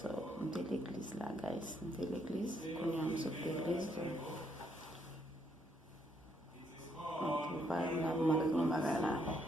So, mte l'église là, guys. Mte l'église. Qu'on y a sorti l'église. Donc, on va y aller à la